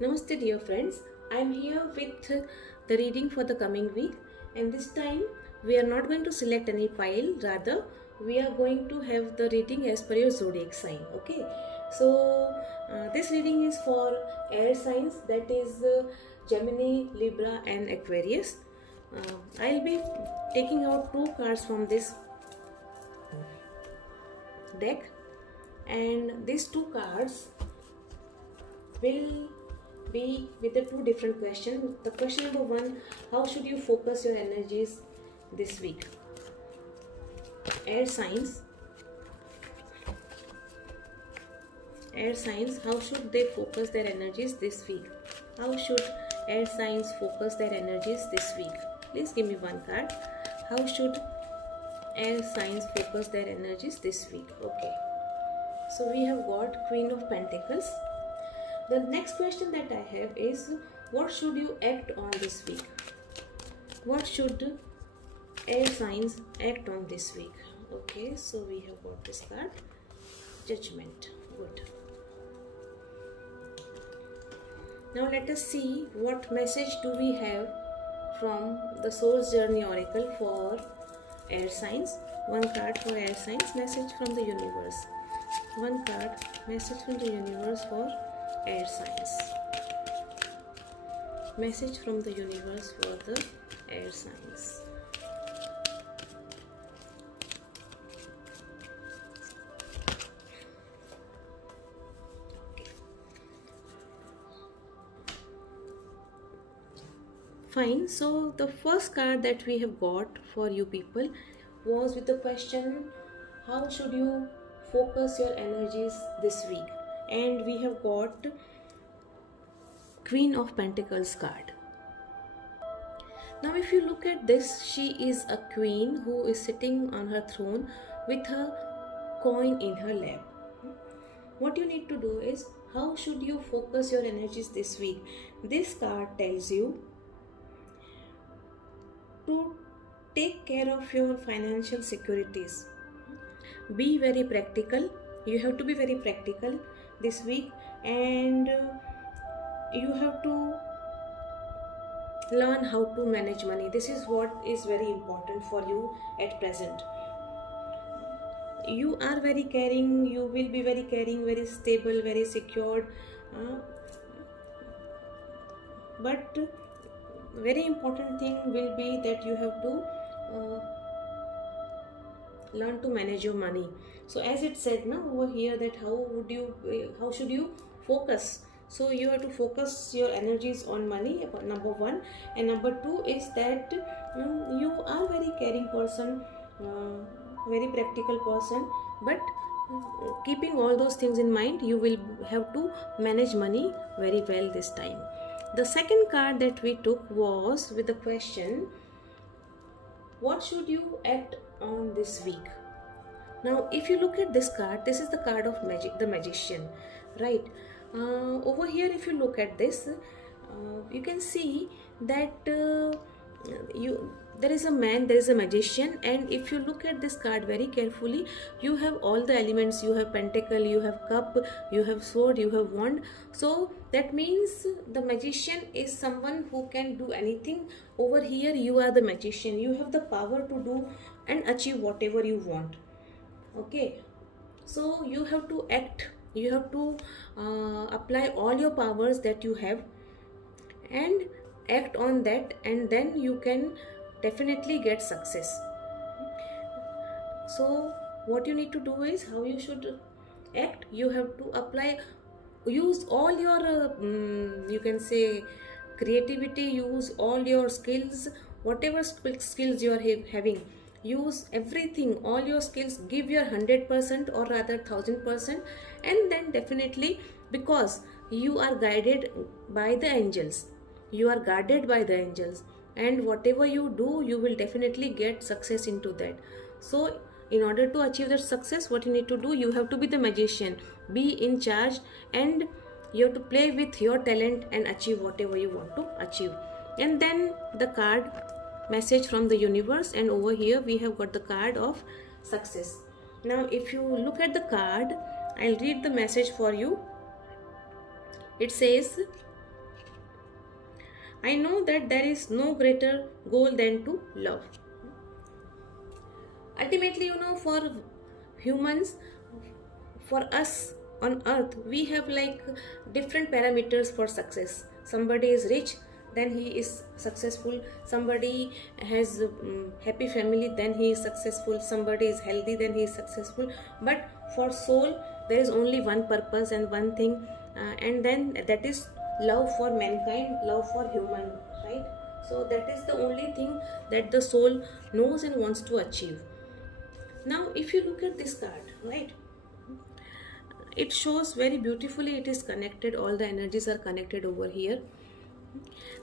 Namaste dear friends, I am here with the reading for the coming week, and this time we are not going to select any file, rather we are going to have the reading as per your zodiac sign. Okay, so this reading is for air signs, that is Gemini, Libra and Aquarius. I'll be taking out two cards from this deck, and these two cards will be with the two different questions. The question number one: how should you focus your energies this week? Air signs, how should they focus their energies this week? How should air signs focus their energies this week? Please give me one card. How should air signs focus their energies this week? Okay, so we have got Queen of Pentacles. The next question that I have is, what should you act on this week? What should air signs act on this week? Okay, so we have got this card, Judgment. Good. Now let us see what message do we have from the Soul's Journey Oracle for air signs. One card for air signs, message from the universe. One card, message from the universe for air signs. Message from the universe for the air signs. Okay. Fine. So the first card that we have got for you people was with the question, how should you focus your energies this week? And we have got Queen of Pentacles card. Now if you look at this, she is a queen who is sitting on her throne with her coin in her lap. What you need to do is, how should you focus your energies this week? This card tells you to take care of your financial securities. Be very practical. You have to be very practical this week, and you have to learn how to manage money. This is what is very important for you at present. You are very caring, you will be very caring, very stable, very secured, but very important thing will be that you have to learn to manage your money. So as it said now over here, that how should you focus? So you have to focus your energies on money, number one, and number two is that you are very caring person, very practical person, but keeping all those things in mind, you will have to manage money very well this time. The second card that we took was with the question, what should you act on this week? Now if you look at this card, this is the card of magic, the magician, right? Over here if you look at this, you can see that there is a man, there is a magician, and if you look at this card very carefully, you have all the elements. You have pentacle, you have cup, you have sword, you have wand. So that means the magician is someone who can do anything. Over here you are the magician, you have the power to do and achieve whatever you want. Okay, so you have to act, you have to apply all your powers that you have and act on that, and then you can definitely get success. So what you need to do is, how you should act, you have to apply, use all your you can say creativity, use all your skills, whatever skills you are having, use everything, all your skills, give your 100% or rather 1000%, and then definitely, because you are guided by the angels, you are guarded by the angels, and whatever you do, you will definitely get success into that. So in order to achieve that success, what you need to do, you have to be the magician, be in charge, and you have to play with your talent and achieve whatever you want to achieve. And then the card, message from the universe, and over here we have got the card of success. Now if you look at the card, I'll read the message for you. It says, I know that there is no greater goal than to love. Ultimately, for humans, for us on earth, we have like different parameters for success. Somebody is rich, then he is successful. Somebody has happy family, then he is successful. Somebody is healthy, then he is successful. But for soul, there is only one purpose and one thing, and then that is love for mankind, love for human, right? So that is the only thing that the soul knows and wants to achieve. Now if you look at this card, right, it shows very beautifully, it is connected, all the energies are connected over here.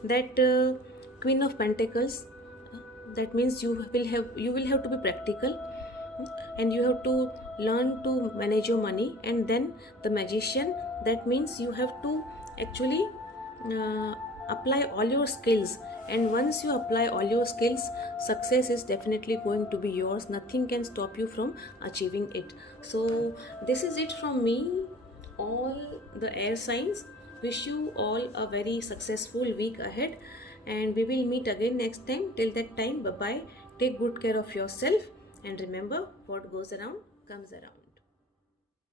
That Queen of Pentacles, that means you will have to be practical, and you have to learn to manage your money. And then the Magician, that means you have to actually apply all your skills, and once you apply all your skills, success is definitely going to be yours. Nothing can stop you from achieving it. So this is it from me, all the air signs. Wish you all a very successful week ahead, and we will meet again next time. Till that time, bye bye, take good care of yourself, and remember, what goes around comes around.